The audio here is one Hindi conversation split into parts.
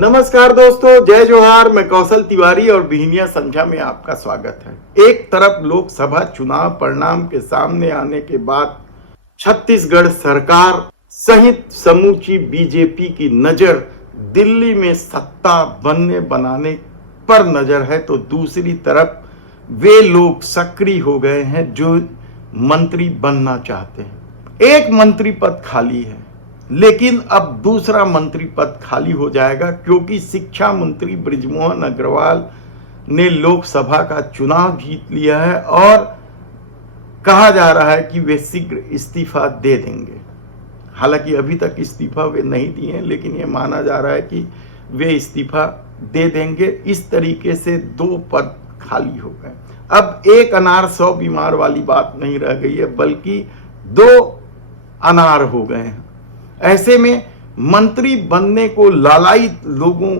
नमस्कार दोस्तों, जय जोहार। मैं कौशल तिवारी और बिहनिया संख्या में आपका स्वागत है। एक तरफ लोकसभा चुनाव परिणाम के सामने आने के बाद छत्तीसगढ़ सरकार सहित समूची बीजेपी की नजर दिल्ली में सत्ता बनाने पर नजर है, तो दूसरी तरफ वे लोग सक्रिय हो गए हैं जो मंत्री बनना चाहते हैं। एक मंत्री पद खाली है, लेकिन अब दूसरा मंत्री पद खाली हो जाएगा क्योंकि शिक्षा मंत्री बृजमोहन अग्रवाल ने लोकसभा का चुनाव जीत लिया है और कहा जा रहा है कि वे शीघ्र इस्तीफा दे देंगे। हालांकि अभी तक इस्तीफा वे नहीं दिए हैं, लेकिन यह माना जा रहा है कि वे इस्तीफा दे देंगे। इस तरीके से दो पद खाली हो गए। अब एक अनार 100 बीमार वाली बात नहीं रह गई है, बल्कि 2 अनार हो गए हैं। ऐसे में मंत्री बनने को लालायित लोगों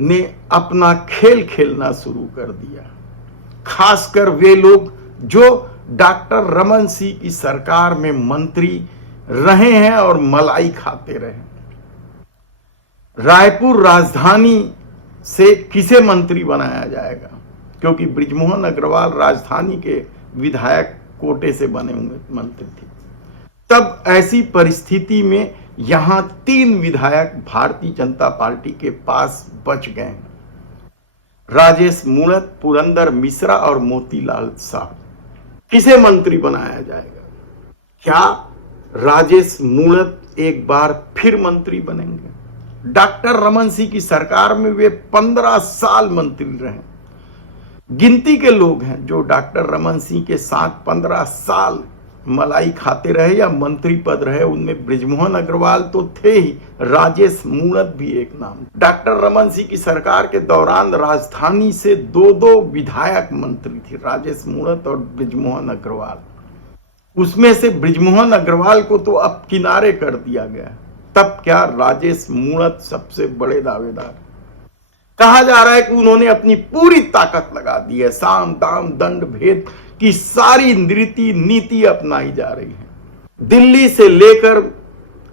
ने अपना खेल खेलना शुरू कर दिया, खासकर वे लोग जो डॉक्टर रमन सिंह की सरकार में मंत्री रहे हैं और मलाई खाते रहे। रायपुर राजधानी से किसे मंत्री बनाया जाएगा, क्योंकि बृजमोहन अग्रवाल राजधानी के विधायक कोटे से बने हुए मंत्री थे। तब ऐसी परिस्थिति में यहां 3 विधायक भारतीय जनता पार्टी के पास बच गए, राजेश मूणत, पुरंदर मिश्रा और मोतीलाल साहू। किसे मंत्री बनाया जाएगा? क्या राजेश मूणत एक बार फिर मंत्री बनेंगे? डॉक्टर रमन सिंह की सरकार में वे 15 साल मंत्री रहे। गिनती के लोग हैं जो डॉक्टर रमन सिंह के साथ 15 साल मलाई खाते रहे या मंत्री पद रहे। उनमें बृजमोहन अग्रवाल तो थे ही, राजेश मूणत भी एक नाम। डॉक्टर रमन सिंह की सरकार के दौरान राजधानी से 2 विधायक मंत्री थे, राजेश मूणत और बृजमोहन अग्रवाल। उसमें से बृजमोहन अग्रवाल को तो अब किनारे कर दिया गया। तब क्या राजेश मूणत सबसे बड़े दावेदार। कहा जा रहा है कि उन्होंने अपनी पूरी ताकत लगा दी है। साम दाम दंड भेद की सारी नीति अपनाई जा रही है। दिल्ली से लेकर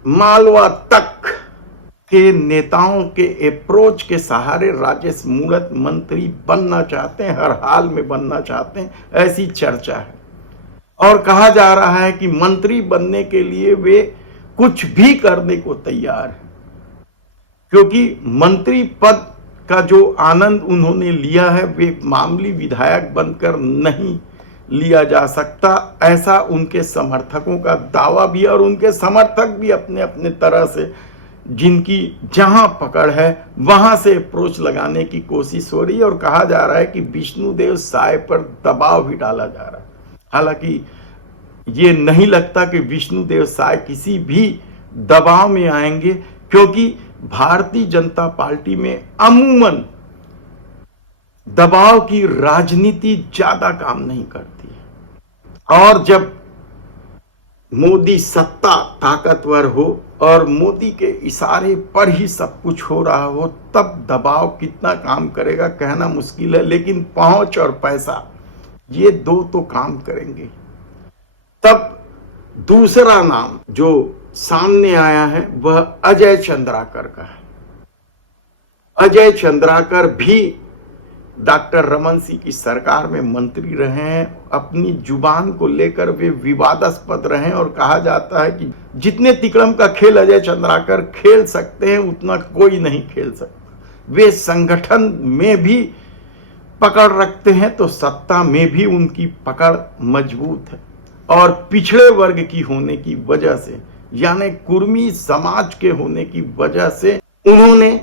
मालवा तक के नेताओं के अप्रोच के सहारे राजेश मूणत मंत्री बनना चाहते हैं, हर हाल में बनना चाहते हैं, ऐसी चर्चा है। और कहा जा रहा है कि मंत्री बनने के लिए वे कुछ भी करने को तैयार हैं, क्योंकि मंत्री पद का जो आनंद उन्होंने लिया है वे मामूली विधायक बनकर नहीं लिया जा सकता, ऐसा उनके समर्थकों का दावा भी। और उनके समर्थक भी अपने अपने तरह से जिनकी जहां पकड़ है वहां से अप्रोच लगाने की कोशिश हो रही है। और कहा जा रहा है कि विष्णुदेव साय पर दबाव भी डाला जा रहा है। हालांकि ये नहीं लगता कि विष्णुदेव साय किसी भी दबाव में आएंगे, क्योंकि भारतीय जनता पार्टी में अमूमन दबाव की राजनीति ज्यादा काम नहीं करती है। और जब मोदी सत्ता ताकतवर हो और मोदी के इशारे पर ही सब कुछ हो रहा हो, तब दबाव कितना काम करेगा कहना मुश्किल है। लेकिन पहुंच और पैसा, ये 2 तो काम करेंगे। तब दूसरा नाम जो सामने आया है वह अजय चंद्राकर का है। अजय चंद्राकर भी डॉक्टर रमन सिंह की सरकार में मंत्री रहे हैं। अपनी जुबान को लेकर वे विवादास्पद रहे और कहा जाता है कि जितने तिकड़म का खेल अजय चंद्राकर खेल सकते हैं उतना कोई नहीं खेल सकता। वे संगठन में भी पकड़ रखते हैं तो सत्ता में भी उनकी पकड़ मजबूत है। और पिछड़े वर्ग की होने की वजह से, यानी कुर्मी समाज के होने की वजह से, उन्होंने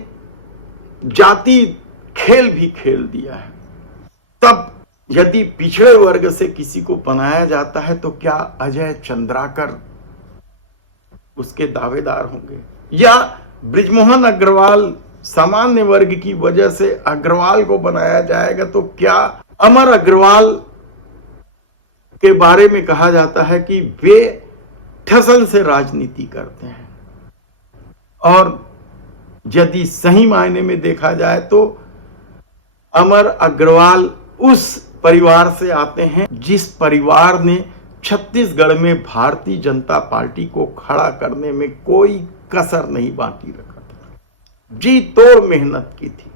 जाति खेल भी खेल दिया है। तब यदि पिछड़े वर्ग से किसी को बनाया जाता है तो क्या अजय चंद्राकर उसके दावेदार होंगे? या बृजमोहन अग्रवाल सामान्य वर्ग की वजह से अग्रवाल को बनाया जाएगा तो क्या अमर अग्रवाल के बारे में कहा जाता है कि वे ठसन से राजनीति करते हैं। और यदि सही मायने में देखा जाए तो अमर अग्रवाल उस परिवार से आते हैं जिस परिवार ने छत्तीसगढ़ में भारतीय जनता पार्टी को खड़ा करने में कोई कसर नहीं बाकी रखा था। जी तोड़ मेहनत की थी,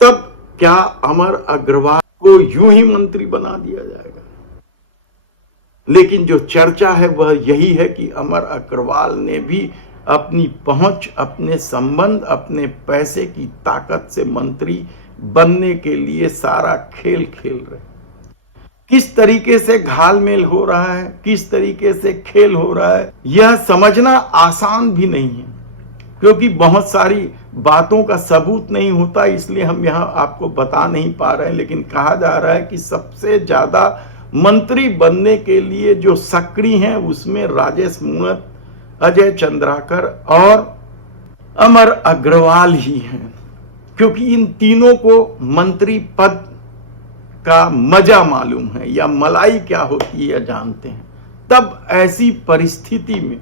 तब क्या अमर अग्रवाल को यूं ही मंत्री बना दिया जाएगा? लेकिन जो चर्चा है वह यही है कि अमर अग्रवाल ने भी अपनी पहुंच, अपने संबंध, अपने पैसे की ताकत से मंत्री बनने के लिए सारा खेल खेल रहे। किस तरीके से घालमेल हो रहा है, किस तरीके से खेल हो रहा है, यह समझना आसान भी नहीं है, क्योंकि बहुत सारी बातों का सबूत नहीं होता, इसलिए हम यहां आपको बता नहीं पा रहे हैं। लेकिन कहा जा रहा है कि सबसे ज्यादा मंत्री बनने के लिए जो सक्रिय हैं उसमें राजेश मूणत, अजय चंद्राकर और अमर अग्रवाल ही हैं, क्योंकि इन तीनों को मंत्री पद का मजा मालूम है, या मलाई क्या होती है जानते हैं। तब ऐसी परिस्थिति में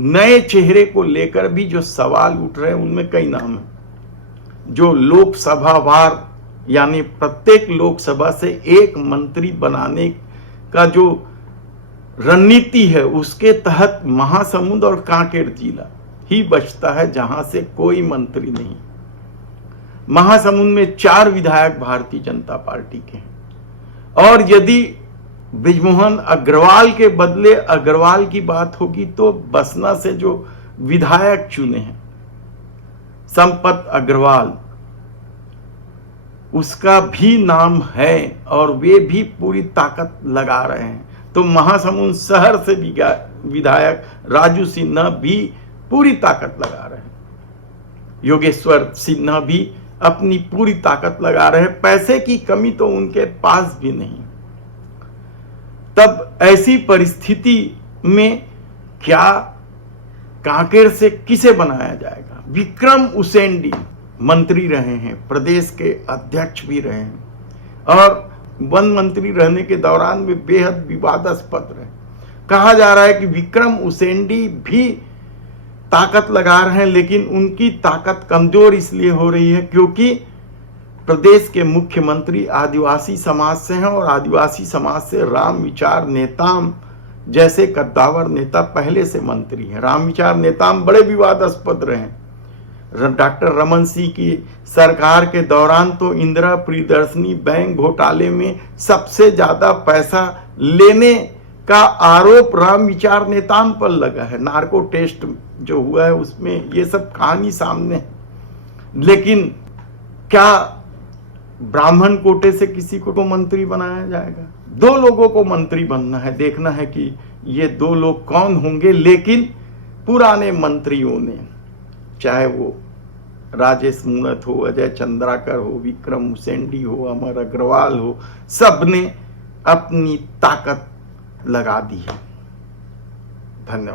नए चेहरे को लेकर भी जो सवाल उठ रहे हैं उनमें कई नाम हैं, जो लोकसभा वार यानी प्रत्येक लोकसभा से एक मंत्री बनाने का जो रणनीति है उसके तहत महासमुंद और कांकेर जिला ही बचता है जहां से कोई मंत्री नहीं। महासमुंद में 4 विधायक भारतीय जनता पार्टी के हैं, और यदि बृजमोहन अग्रवाल के बदले अग्रवाल की बात होगी तो बसना से जो विधायक चुने हैं संपत अग्रवाल, उसका भी नाम है और वे भी पूरी ताकत लगा रहे हैं। तो महासमुंद शहर से विधायक राजू सिन्हा भी पूरी ताकत लगा रहे हैं, योगेश्वर सिन्हा भी अपनी पूरी ताकत लगा रहे हैं। पैसे की कमी तो उनके पास भी नहीं। तब ऐसी परिस्थिति में क्या कांकेर से किसे बनाया जाएगा? विक्रम उसेंडी मंत्री रहे हैं, प्रदेश के अध्यक्ष भी रहे हैं, और वन मंत्री रहने के दौरान वे बेहद विवादास्पद रहे। कहा जा रहा है कि विक्रम उसेंडी भी ताकत लगा रहे हैं, लेकिन उनकी ताकत कमजोर इसलिए हो रही है क्योंकि प्रदेश के मुख्यमंत्री आदिवासी समाज से हैं, और आदिवासी समाज से राम विचार नेताम जैसे कद्दावर नेता पहले से मंत्री हैं। राम विचार नेताम बड़े विवादास्पद रहे। डॉक्टर रमन सिंह की सरकार के दौरान तो इंदिरा प्रियदर्शनी बैंक घोटाले में सबसे ज्यादा पैसा लेने का आरोप राम विचार नेताम पर लगा है। नार्को टेस्ट जो हुआ है उसमें ये सब कहानी सामने है। लेकिन क्या ब्राह्मण कोटे से किसी को मंत्री बनाया जाएगा? 2 लोगों को मंत्री बनना है, देखना है कि ये 2 लोग कौन होंगे। लेकिन पुराने मंत्रियों ने, चाहे वो राजेश मूणत हो, अजय चंद्राकर हो, विक्रम उसेंडी हो, अमर अग्रवाल हो, सबने अपनी ताकत लगा दी है। धन्यवाद।